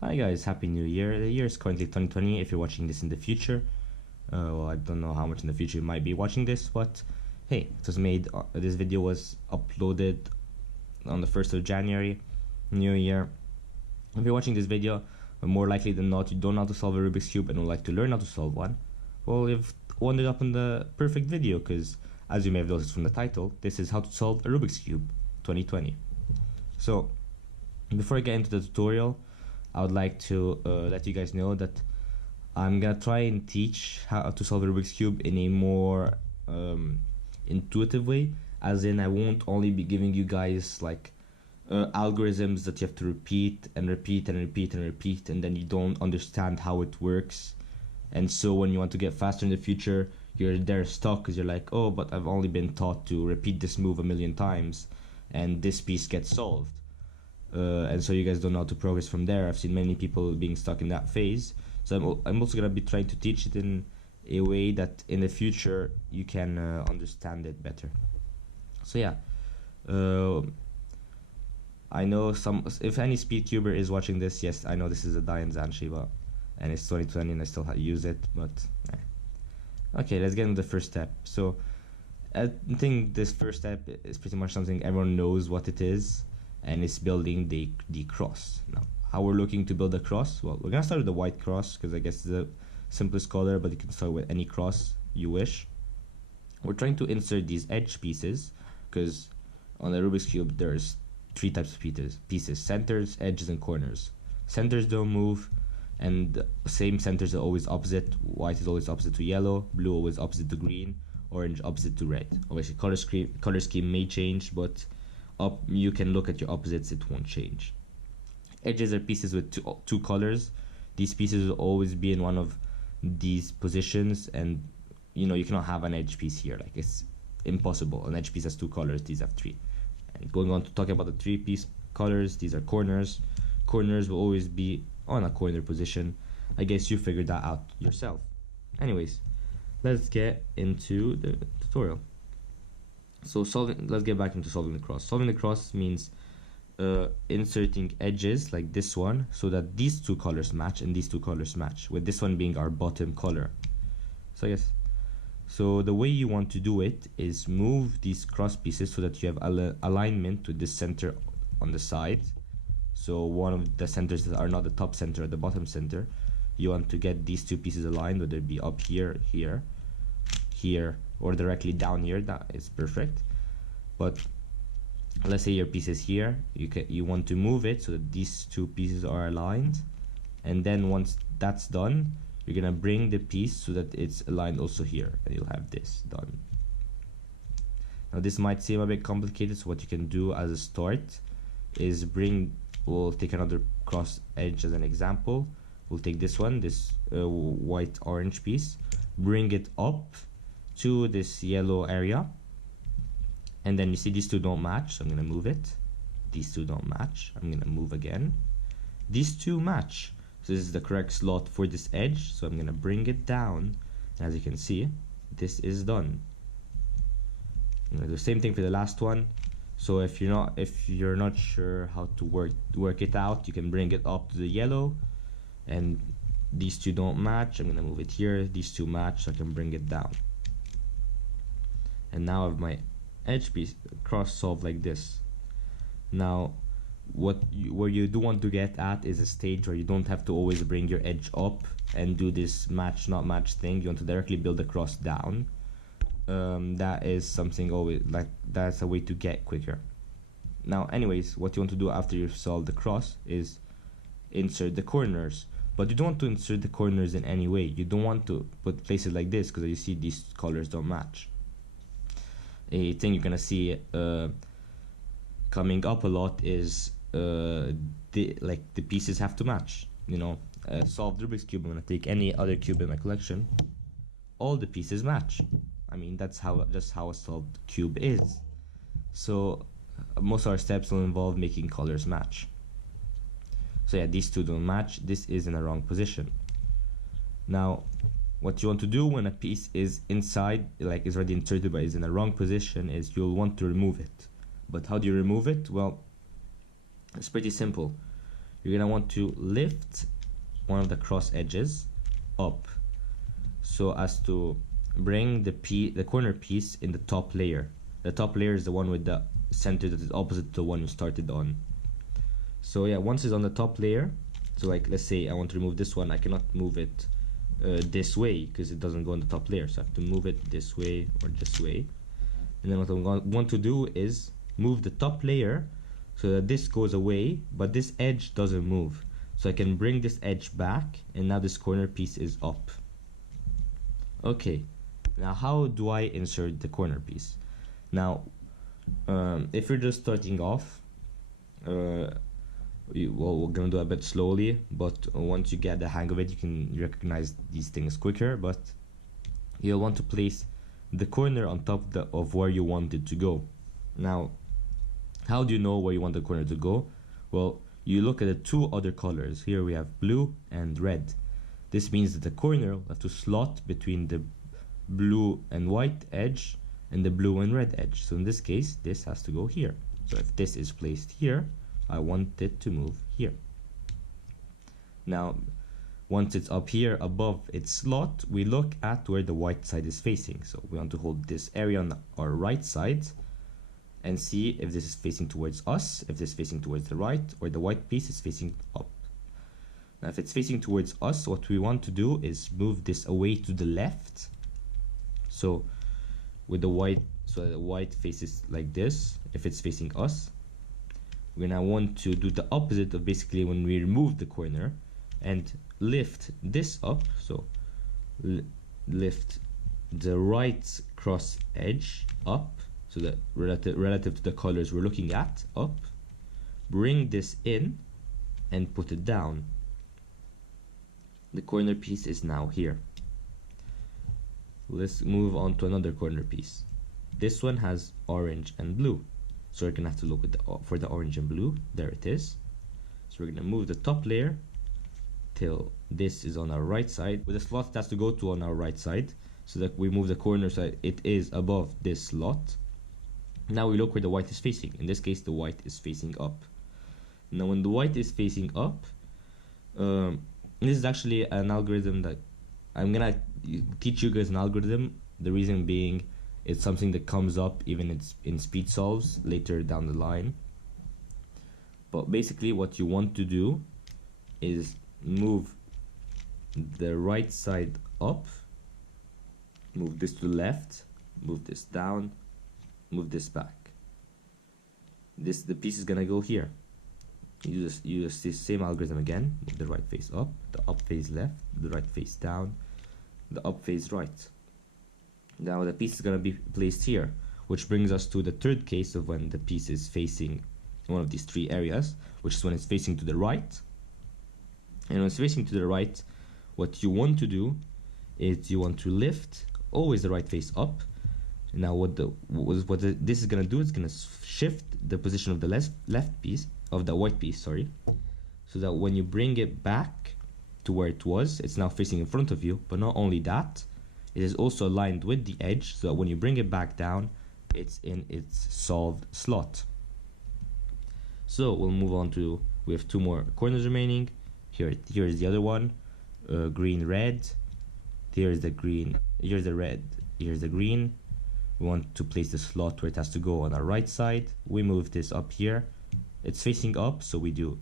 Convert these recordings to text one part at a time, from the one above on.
Hi guys, Happy New Year. The year is currently 2020 if you're watching this in the future. Well, I don't know how much in the future you might be watching this, but hey, it was made, this video was uploaded on the 1st of January, New Year. If you're watching this video, more likely than not, you don't know how to solve a Rubik's Cube and would like to learn how to solve one. Well, you've ended up in the perfect video because, as you may have noticed from the title, this is how to solve a Rubik's Cube 2020. So, before I get into the tutorial, I would like to let you guys know that I'm gonna try and teach how to solve a Rubik's Cube in a more intuitive way, as in I won't only be giving you guys like algorithms that you have to repeat and repeat and repeat and repeat, and then you don't understand how it works, and so when you want to get faster in the future, you're there stuck because you're like, oh, but I've only been taught to repeat this move a million times and this piece gets solved. And so you guys don't know how to progress from there. I've seen many people being stuck in that phase. So I'm also going to be trying to teach it in a way that in the future you can understand it better. So yeah, I know if any speedcuber is watching this, yes, I know this is a Diane Zanshiba and it's 2020 and I still use it, but okay, let's get into the first step. So I think this first step is pretty much something everyone knows what it is, and it's building the cross. Now, how we're looking to build a cross? Well, we're gonna start with the white cross because I guess it's the simplest color, but you can start with any cross you wish. We're trying to insert these edge pieces because on the Rubik's Cube there's three types of pieces: centers, edges, and corners. Centers don't move, and the same centers are always opposite. White is always opposite to yellow, blue always opposite to green, orange opposite to red. Obviously color scheme may change, but you can look at your opposites, it won't change. Edges are pieces with two colors. These pieces will always be in one of these positions, and you cannot have an edge piece here, like it's impossible. An edge piece has two colors, these have three. And going on to talk about the three piece colors, these are corners. Corners will always be on a corner position. I guess you figured that out yourself. Anyways, let's get into the tutorial. So let's get back into solving the cross. Solving the cross means inserting edges like this one so that these two colors match and these two colors match, with this one being our bottom color. So the way you want to do it is move these cross pieces so that you have alignment with this center on the side. So one of the centers that are not the top center or the bottom center, you want to get these two pieces aligned, whether it be up here, here, here, or directly down here. That is perfect. But let's say your piece is here, you want to move it so that these two pieces are aligned, and then once that's done, you're gonna bring the piece so that it's aligned also here, and you'll have this done. Now this might seem a bit complicated, so what you can do as a start is we'll take another cross edge as an example. We'll take this one, this white orange piece, bring it up to this yellow area, and then you see these two don't match, so I'm gonna move it. These two don't match, I'm gonna move again. These two match, so this is the correct slot for this edge, so I'm gonna bring it down. As you can see, this is done. I'm gonna do the same thing for the last one. So if you're not sure how to work it out, you can bring it up to the yellow, and these two don't match, I'm gonna move it here. These two match, so I can bring it down. And now I have my edge piece cross solved like this. Now where you do want to get at is a stage where you don't have to always bring your edge up and do this match not match thing. You want to directly build a cross down. That is something always like that's a way to get quicker. Now anyways, what you want to do after you've solved the cross is insert the corners, but you don't want to insert the corners in any way. You don't want to put places like this because you see these colors don't match. A thing you're gonna see coming up a lot is the pieces have to match. Solve the Rubik's Cube. I'm gonna take any other cube in my collection. All the pieces match. I mean, that's just how a solved cube is. So most of our steps will involve making colors match. So yeah, these two don't match. This is in the wrong position. Now, what you want to do when a piece is inside, like is already inserted but is in the wrong position, is you'll want to remove it. But how do you remove it? Well, it's pretty simple. you're gonna want to lift one of the cross edges up so as to bring the corner piece in the top layer. The top layer is the one with the center that is opposite to the one you started on. So yeah, once it's on the top layer, so like let's say I want to remove this one, I cannot move it this way because it doesn't go on the top layer, so I have to move it this way or this way. And then what I'm going to want to do is move the top layer so that this goes away, but this edge doesn't move. So I can bring this edge back, and now this corner piece is up. Okay, now how do I insert the corner piece? Now, if you're just starting off, well, we're gonna do a bit slowly, but once you get the hang of it, you can recognize these things quicker. But you'll want to place the corner on top of where you want it to go. Now, how do you know where you want the corner to go? Well, you look at the two other colors. Here we have blue and red. This means that the corner will have to slot between the blue and white edge and the blue and red edge. So in this case, this has to go here. So if this is placed here, I want it to move here. Now, once it's up here above its slot, we look at where the white side is facing. So we want to hold this area on our right side and see if this is facing towards us, if this is facing towards the right, or the white piece is facing up. Now if it's facing towards us, what we want to do is move this away to the left. So with the white, so the white faces like this. If it's facing us, we're gonna want to do the opposite of basically when we remove the corner and lift this up. So lift the right cross edge up, so that relative to the colors we're looking at, up. Bring this in and put it down. The corner piece is now here. Let's move on to another corner piece. This one has orange and blue, so we're gonna have to look at for the orange and blue. There it is. So we're gonna move the top layer till this is on our right side, with the slot that has to go to on our right side, so that we move the corner so it is above this slot. Now we look where the white is facing. In this case, the white is facing up. Now when the white is facing up, this is actually an algorithm that I'm gonna teach you guys an algorithm. The reason being, it's something that comes up even in speed solves later down the line. But basically what you want to do is move the right side up, move this to the left, move this down, move this back. The piece is gonna go here. You use this same algorithm again. Move the right face up, the up face left, the right face down, the up face right. Now the piece is gonna be placed here, which brings us to the third case of when the piece is facing one of these three areas, which is when it's facing to the right. And when it's facing to the right, what you want to do is you want to lift always the right face up. Now this is gonna do, it's gonna shift the position of the left piece, of the white piece, sorry, so that when you bring it back to where it was, it's now facing in front of you. But not only that, it is also aligned with the edge, so that when you bring it back down, it's in its solved slot. So we'll move on to, we have two more corners remaining. Here is the other one, green, red. Here's the green, here's the red, here's the green. We want to place the slot where it has to go on our right side. We move this up here. It's facing up, so we do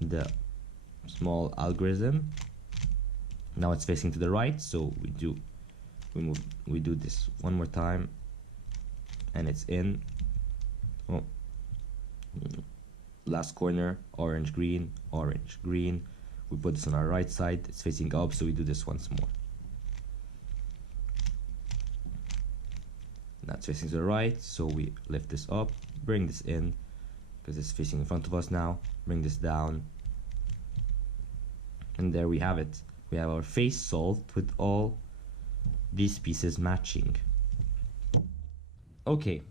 the small algorithm. Now it's facing to the right, so we do this one more time, and it's in. Oh, last corner, orange, green, orange, green. We put this on our right side. It's facing up, so we do this once more. That's facing to the right, so we lift this up, bring this in, because it's facing in front of us now, bring this down, and there we have it. We have our face solved with all these pieces matching. Okay,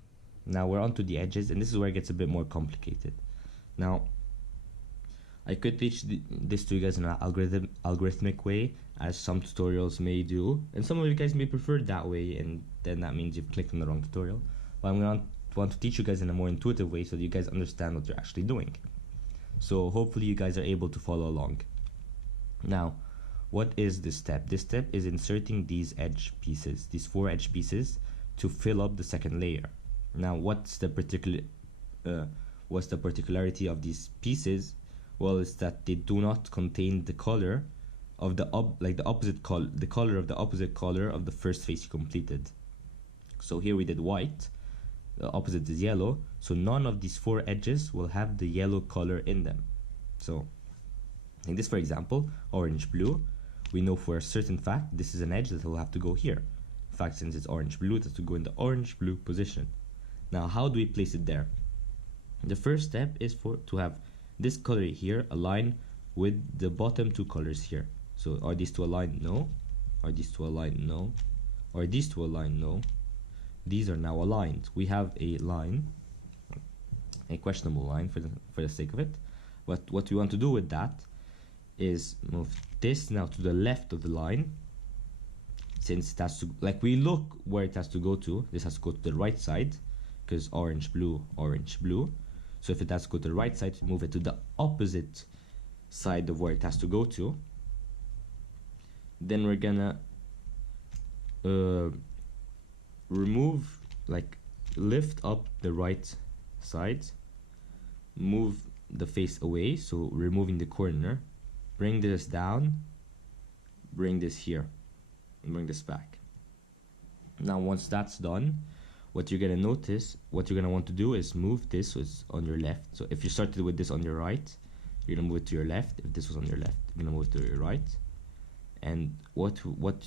now we're onto the edges, and this is where it gets a bit more complicated. Now, I could teach this to you guys in an algorithmic way, as some tutorials may do, and some of you guys may prefer that way, and then that means you've clicked on the wrong tutorial. But I'm going to want to teach you guys in a more intuitive way so that you guys understand what you're actually doing. So hopefully you guys are able to follow along. Now, what is this step? This step is inserting these edge pieces, these 4 edge pieces, to fill up the second layer. Now, what's the particularity of these pieces? Well, it's that they do not contain the color of the color of the opposite color of the first face you completed. So here we did white, the opposite is yellow, so none of these 4 edges will have the yellow color in them. So in this, for example, orange blue, we know for a certain fact this is an edge that will have to go here. In fact, since it's orange blue, it has to go in the orange blue position. Now, how do we place it there? The first step is to have this color here align with the bottom 2 colors here. So are these 2 aligned? No. Are these 2 aligned? No. Are these 2 aligned? No. These are now aligned. We have a line, a questionable line for the sake of it. But what we want to do with that is move this now to the left of the line. Since it has to, like, we look where it has to go to, this has to go to the right side, because orange, blue, orange, blue. So if it has to go to the right side, move it to the opposite side of where it has to go to. Then we're gonna remove, like, lift up the right side, move the face away, so removing the corner, bring this down, bring this here, and bring this back. Now once that's done, what you're gonna notice, what you're gonna want to do is move this so it's on your left. So if you started with this on your right, you're gonna move it to your left. If this was on your left, you're gonna move it to your right. And what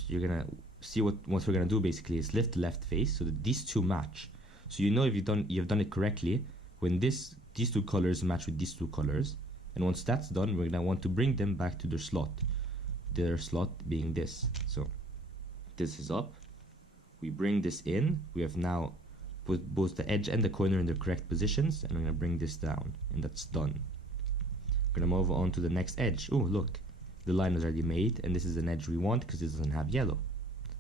you're gonna see, what we're gonna do basically is lift the left face so that these 2 match. So you know if you've done it correctly when these 2 colors match with these 2 colors. And once that's done, we're gonna want to bring them back to their slot being this. So this is up, we bring this in, we have now put both the edge and the corner in their correct positions, and we're gonna bring this down, and that's done. We're gonna move on to the next edge. Oh, look, the line is already made, and this is an edge we want because it doesn't have yellow.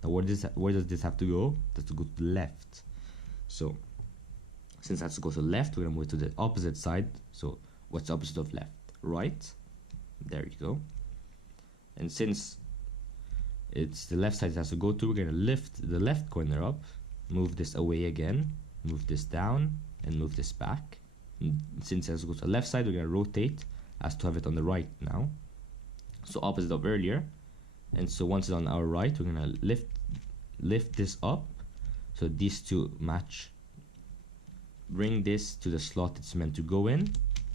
Now where does this have to go? It has to go to the left. So since it has to go to the left, we're gonna move to the opposite side. So what's the opposite of left? Right. There you go. And since it's the left side it has to go to, we're gonna lift the left corner up, move this away again, move this down, and move this back. And since it has to go to the left side, we're gonna rotate as to have it on the right now. So opposite of earlier. And so once it's on our right, we're gonna lift this up so these 2 match. Bring this to the slot it's meant to go in.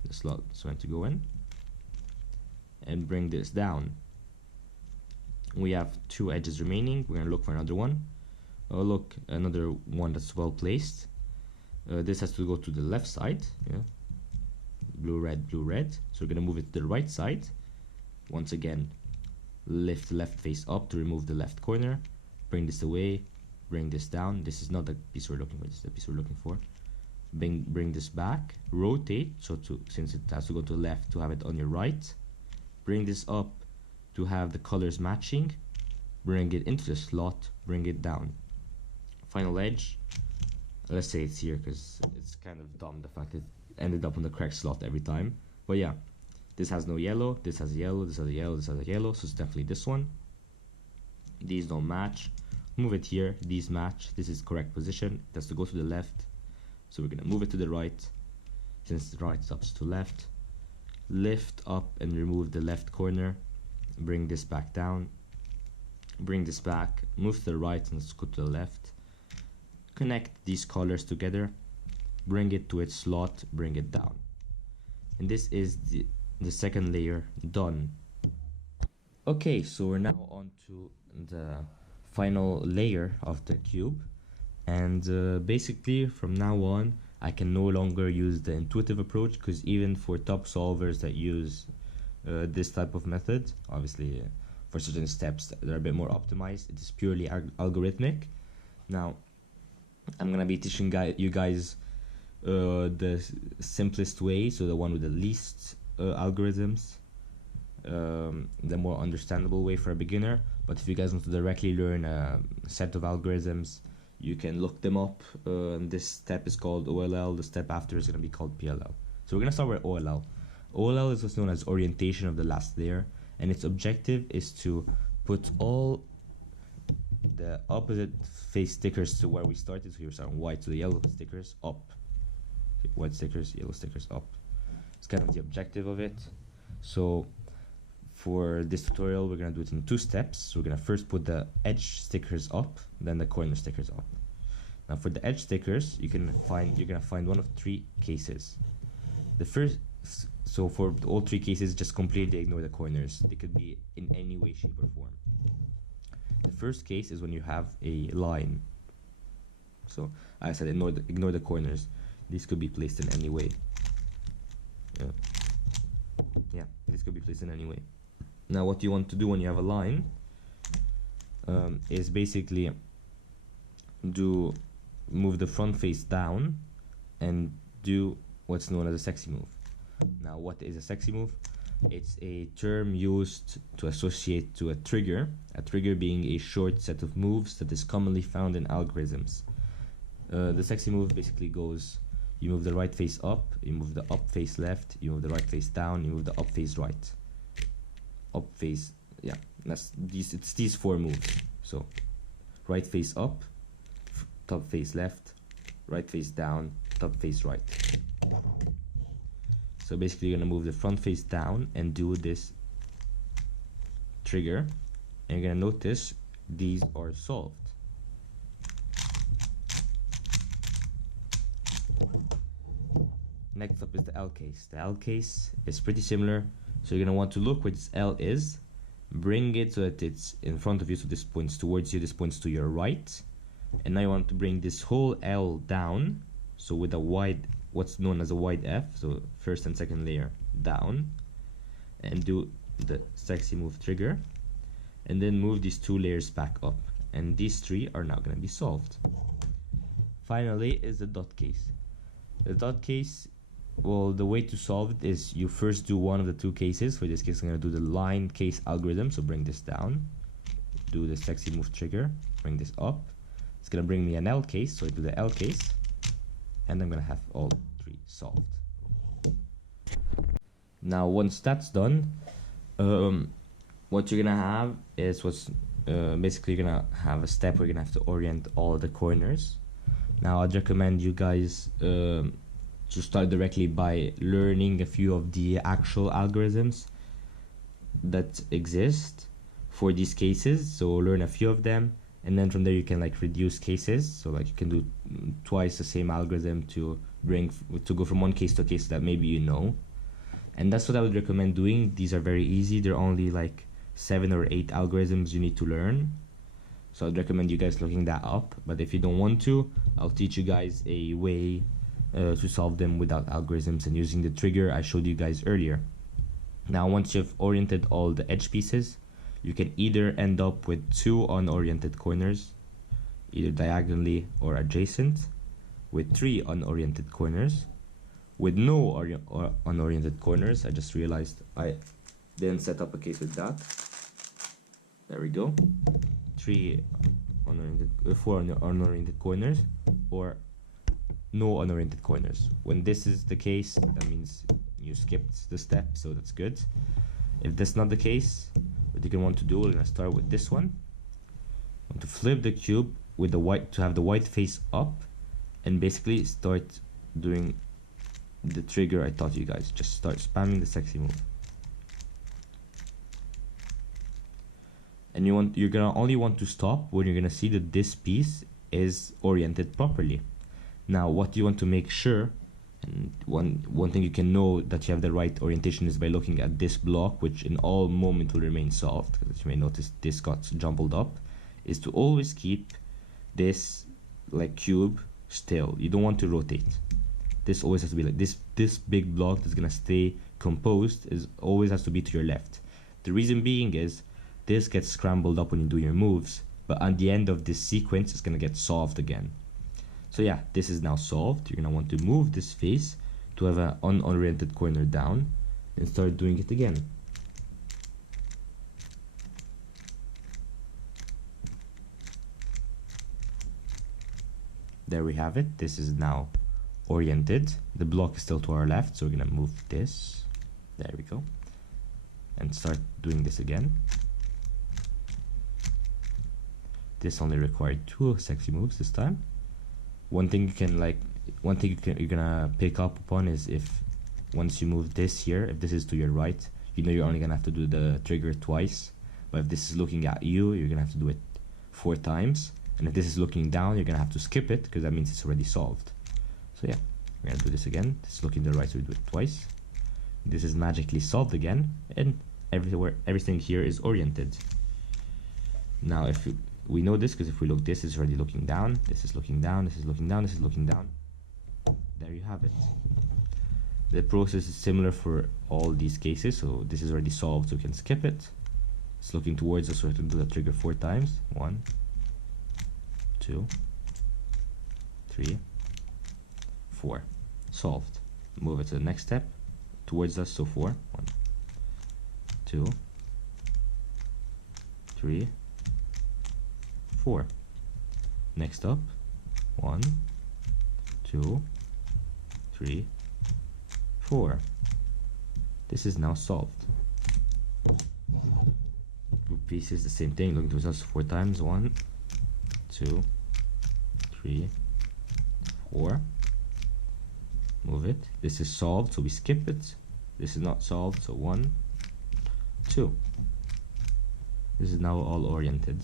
The slot it's meant to go in. And bring this down. We have 2 edges remaining. We're gonna look for another one. Oh look, another one that's well placed. This has to go to the left side. Yeah. Blue, red, blue, red. So we're gonna move it to the right side. Once again, lift the left face up to remove the left corner. Bring this away. Bring this down. This is not the piece we're looking for. This is the piece we're looking for. Bring this back. Rotate. So since it has to go to the left, to have it on your right. Bring this up to have the colors matching. Bring it into the slot. Bring it down. Final edge. Let's say it's here because it's kind of dumb the fact it ended up on the correct slot every time. But yeah, this has no yellow. This has a yellow. This has a yellow. This has a yellow. So it's definitely this one. These don't match. Move it here. These match. This is correct position. It has to go to the left. So we're gonna move it to the right. Since the right is up to left. Lift up and remove the left corner. Bring this back down. Bring this back. Move to the right and let's go to the left. Connect these colors together. Bring it to its slot. Bring it down. And this is the second layer done. Okay, so we're now on to the final layer of the cube. And basically from now on I can no longer use the intuitive approach, because even for top solvers that use this type of method, obviously for certain steps that are a bit more optimized, it is purely algorithmic. Now I'm gonna be teaching you guys the simplest way, so the one with the least algorithms, the more understandable way for a beginner. But if you guys want to directly learn a set of algorithms, you can look them up. This step is called OLL. The step after is going to be called PLL. So we're going to start with OLL. OLL is what's known as orientation of the last layer, and its objective is to put all the opposite face stickers to where we started. So here's our white to the yellow stickers up, white stickers, yellow stickers up. It's kind of the objective of it. So for this tutorial, we're gonna do it in 2 steps. So we're gonna first put the edge stickers up, then the corner stickers up. Now for the edge stickers, you're gonna find one of 3 cases. The first, so for all 3 cases, just completely ignore the corners. They could be in any way, shape, or form. The first case is when you have a line. So I said ignore the corners. These could be placed in any way. Yeah, this could be placed in any way. Now what you want to do when you have a line is basically move the front face down and do what's known as a sexy move. Now what is a sexy move? It's a term used to associate to a trigger being a short set of moves that is commonly found in algorithms. The sexy move basically goes, you move the right face up, you move the up face left, you move the right face down, you move the up face right. Up face, yeah, it's these 4 moves. So right face up, top face left, right face down, top face right. So basically you're gonna move the front face down and do this trigger, and you're gonna notice these are solved. Next up is the L case. The L case is pretty similar, so you're gonna want to look where this L is, bring it so that it's in front of you, so this points towards you, this points to your right, and now you want to bring this whole L down, so with a wide, what's known as a wide F, so first and second layer down, and do the sexy move trigger, and then move these 2 layers back up, and these 3 are now going to be solved. Finally is the dot case. The dot case, well, the way to solve it is you first do one of the 2 cases. For this case, I'm going to do the line case algorithm, so bring this down, do the sexy move trigger, bring this up. It's going to bring me an L case, so I do the L case, and I'm going to have all 3 solved. Now once that's done, what you're going to have is basically you're going to have a step where you're going to have to orient all the corners. Now I'd recommend you guys to start directly by learning a few of the actual algorithms that exist for these cases. So learn a few of them, and then from there you can like reduce cases. So like you can do twice the same algorithm to go from one case to a case that maybe you know. And that's what I would recommend doing. These are very easy. They're only like 7 or 8 algorithms you need to learn. So I'd recommend you guys looking that up. But if you don't want to, I'll teach you guys a way to solve them without algorithms and using the trigger I showed you guys earlier. Now once you've oriented all the edge pieces, you can either end up with 2 unoriented corners, either diagonally or adjacent, with 3 unoriented corners, with no unoriented corners. I just realized I didn't set up a case with that. There we go. 4 unoriented corners, or no unoriented corners. When this is the case, that means you skipped the step, so that's good. If that's not the case, what you're gonna want to do, we're gonna start with this one. I want to flip the cube with the white, to have the white face up, and basically start doing the trigger I taught you guys. Just start spamming the sexy move. And you're gonna only want to stop when you're gonna see that this piece is oriented properly. Now what you want to make sure, and one thing you can know that you have the right orientation is by looking at this block, which in all moment will remain solved, because you may notice this got jumbled up, is to always keep this like cube still. You don't want to rotate. This always has to be like this big block that's gonna stay composed always has to be to your left. The reason being is this gets scrambled up when you do your moves, but at the end of this sequence it's gonna get solved again. So yeah, this is now solved. You're gonna want to move this face to have an unoriented corner down and start doing it again. There we have it. This is now oriented. The block is still to our left, so we're gonna move this There we go. And start doing this again. This only required 2 sexy moves this time. One thing you're gonna pick up upon is if once you move this here, if this is to your right, you know you're only gonna have to do the trigger twice. But if this is looking at you, you're gonna have to do it 4 times. And if this is looking down, you're gonna have to skip it because that means it's already solved. So yeah, we're gonna do this again. This is looking to the right, so we do it twice. This is magically solved again, and everything here is oriented. Now if we know this because if we look, this is already looking down, this is looking down, this is looking down, this is looking down. There you have it. The process is similar for all these cases, so this is already solved, so we can skip it. It's looking towards us, so we have to do the trigger 4 times. 1, 2, 3, 4. Solved. Move it to the next step towards us, so 4. 1, 2, 3, 4. Next up, 1, 2, 3, 4. This is now solved. Group pieces, the same thing, looking towards us 4 times. 1, 2, 3, 4. Move it. This is solved, so we skip it. This is not solved, so 1, 2. This is now all oriented.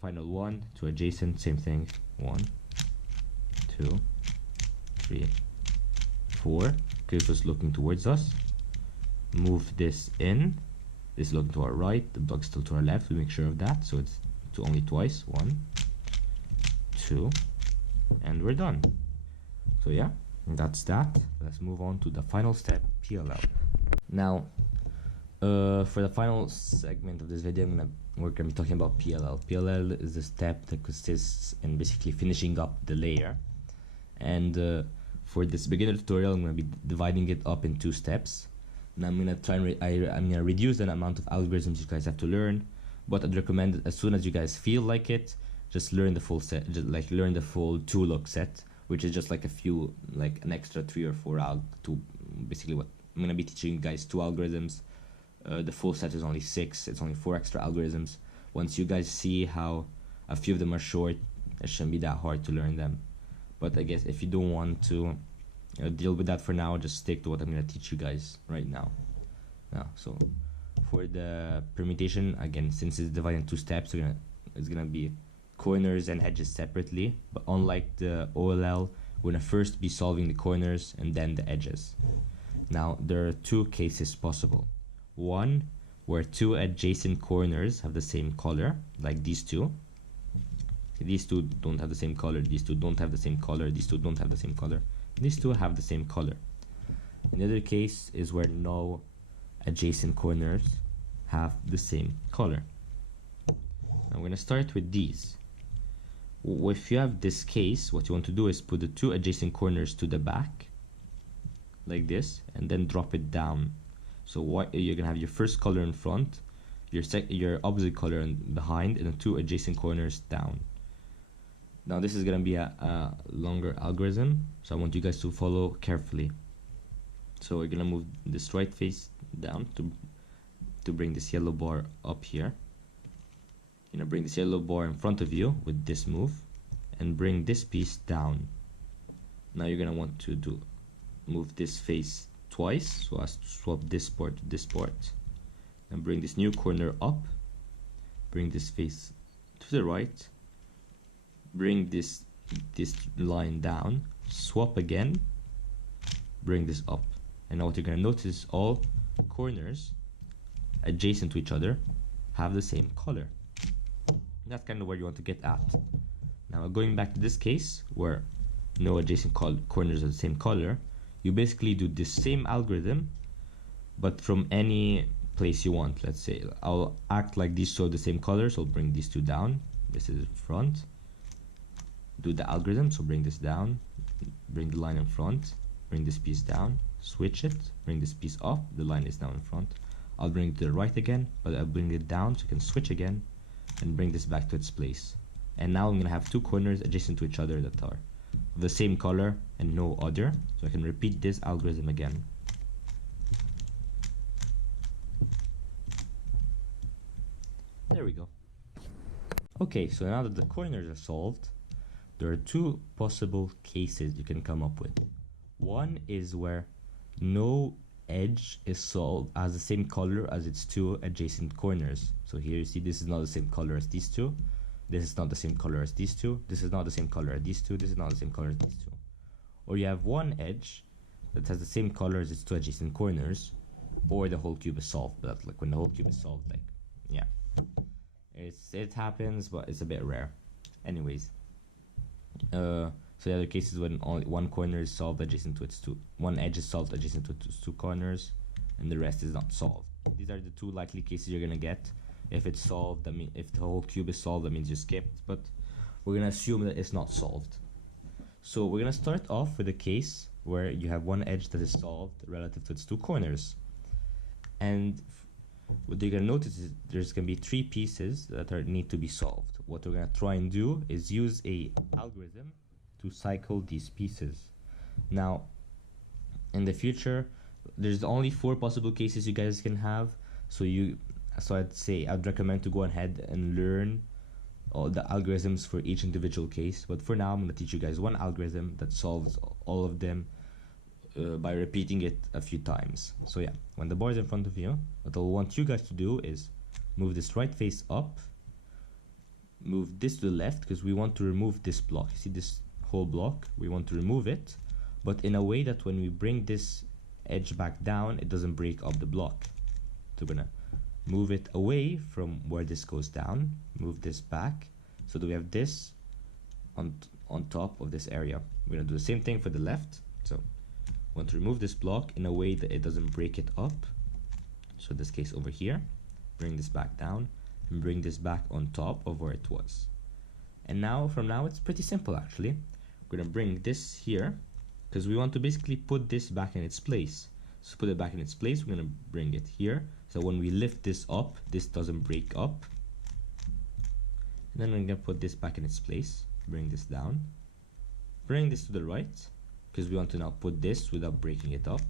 Final one to adjacent, same thing. 1, 2, 3, 4. Because it's looking towards us. Move this in. This is looking to our right. The block's still to our left. We make sure of that. So it's only twice. 1, 2, and we're done. So yeah, that's that. Let's move on to the final step, PLL. Now, for the final segment of this video, we're gonna be talking about PLL. PLL is the step that consists in basically finishing up the layer. And for this beginner tutorial, I'm gonna be dividing it up in 2 steps. And I'm gonna try and I'm gonna reduce the amount of algorithms you guys have to learn. But I'd recommend as soon as you guys feel like it, just learn the full set, just learn the full 2-look set, which is just like a few, like an extra 3 or 4 to basically what I'm gonna be teaching you guys 2 algorithms. The full set is only 6. It's only 4 extra algorithms. Once you guys see how a few of them are short, it shouldn't be that hard to learn them. But I guess if you don't want to deal with that for now, just stick to what I'm going to teach you guys right now. So for the permutation, again, since it's divided in 2 steps, it's going to be corners and edges separately. But unlike the OLL, we're going to first be solving the corners and then the edges. Now, there are 2 cases possible. One, where 2 adjacent corners have the same color, like these 2. These 2 don't have the same color, these 2 don't have the same color, these 2 don't have the same color. These 2 have the same color. Another case is where no adjacent corners have the same color. I'm going to start with these. If you have this case, what you want to do is put the 2 adjacent corners to the back, like this, and then drop it down. So what you're gonna have your first color in front, your opposite color behind, and the 2 adjacent corners down. Now this is gonna be a longer algorithm, so I want you guys to follow carefully. So we're gonna move this right face down to bring this yellow bar up here. You're gonna bring this yellow bar in front of you with this move, and bring this piece down. Now you're gonna want to move this face twice, so as to swap this part to this part, and bring this new corner up, bring this face to the right, bring this line down, swap again, bring this up. And now what you're going to notice, all corners adjacent to each other have the same color. That's kind of where you want to get at. Now going back to this case where no adjacent corners are the same color, you basically do this same algorithm, but from any place you want. Let's say I'll act like these 2 are the same color, so I'll bring these 2 down. This is front. Do the algorithm, so bring this down, bring the line in front, bring this piece down, switch it, bring this piece up, the line is now in front. I'll bring it to the right again, but I'll bring it down so I can switch again and bring this back to its place. And now I'm going to have 2 corners adjacent to each other that are the same color and no other, so I can repeat this algorithm again. There we go. Okay, so now that the corners are solved, there are two possible cases you can come up with. One is where no edge is solved as the same color as its two adjacent corners. So here you see this is not the same color as these two. This is not the same color as these two. This is not the same color as these two. This is not the same color as these two. Or you have one edge that has the same color as its two adjacent corners, or the whole cube is solved. But like when the whole cube is solved, like, yeah, it happens, but it's a bit rare. Anyways, so the other case is when only one corner is solved adjacent to its two, one edge is solved adjacent to its two corners, and the rest is not solved. These are the two likely cases you're gonna get. If it's solved, that means if the whole cube is solved, that means you skipped. But we're gonna assume that it's not solved. So we're gonna start off with a case where you have one edge that is solved relative to its two corners, and what you're gonna notice is there's gonna be three pieces that need to be solved. What we're gonna try and do is use a algorithm to cycle these pieces. Now, in the future, there's only 4 possible cases you guys can have. So I'd recommend to go ahead and learn all the algorithms for each individual case. But for now, I'm gonna teach you guys one algorithm that solves all of them by repeating it a few times. So yeah, when the board is in front of you, what I'll want you guys to do is move this right face up, move this to the left, because we want to remove this block. You see this whole block? We want to remove it, but in a way that when we bring this edge back down, it doesn't break up the block. So we're gonna move it away from where this goes down, move this back, so that we have this on top of this area. We're gonna do the same thing for the left. So we want to remove this block in a way that it doesn't break it up. So in this case over here, bring this back down and bring this back on top of where it was. And now, from now, it's pretty simple actually. We're gonna bring this here, because we want to basically put this back in its place. So to put it back in its place, we're gonna bring it here. So when we lift this up, this doesn't break up. And then I'm gonna put this back in its place, bring this down, bring this to the right, because we want to now put this without breaking it up.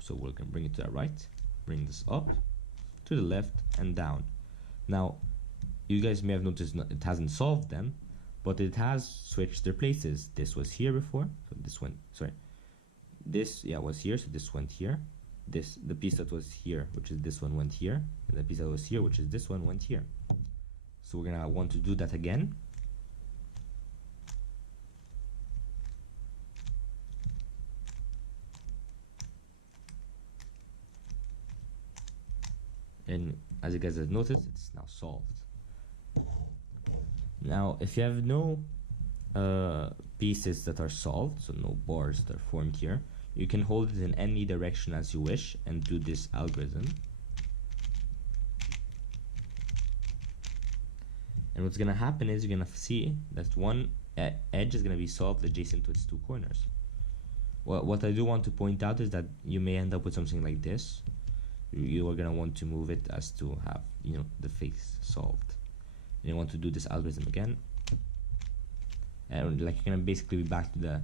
So we're gonna bring it to the right, bring this up, to the left, and down. Now, you guys may have noticed it hasn't solved them, but it has switched their places. This was here before, so this went, sorry, this, yeah, was here, so this went here. The piece that was here, which is this one, went here, and the piece that was here, which is this one, went here. So we're gonna want to do that again. And as you guys have noticed, it's now solved. Now, if you have no pieces that are solved, so no bars that are formed here, you can hold it in any direction as you wish and do this algorithm. And what's gonna happen is you're gonna see that one edge is gonna be solved adjacent to its two corners. Well, what I do want to point out is that you may end up with something like this. You are gonna want to move it as to have, you know, the face solved. And you want to do this algorithm again, and like you're gonna basically be back to the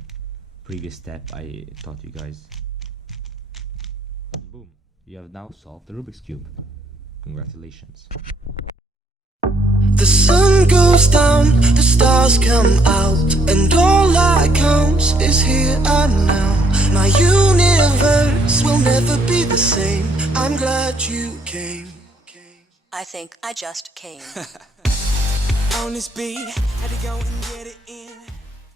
previous step I taught you guys. Boom, you have now solved the Rubik's Cube. Congratulations. The sun goes down, the stars come out, and all that counts is here and now. My universe will never be the same. I'm glad you came. I think I just came. On this beat, had to go and get it.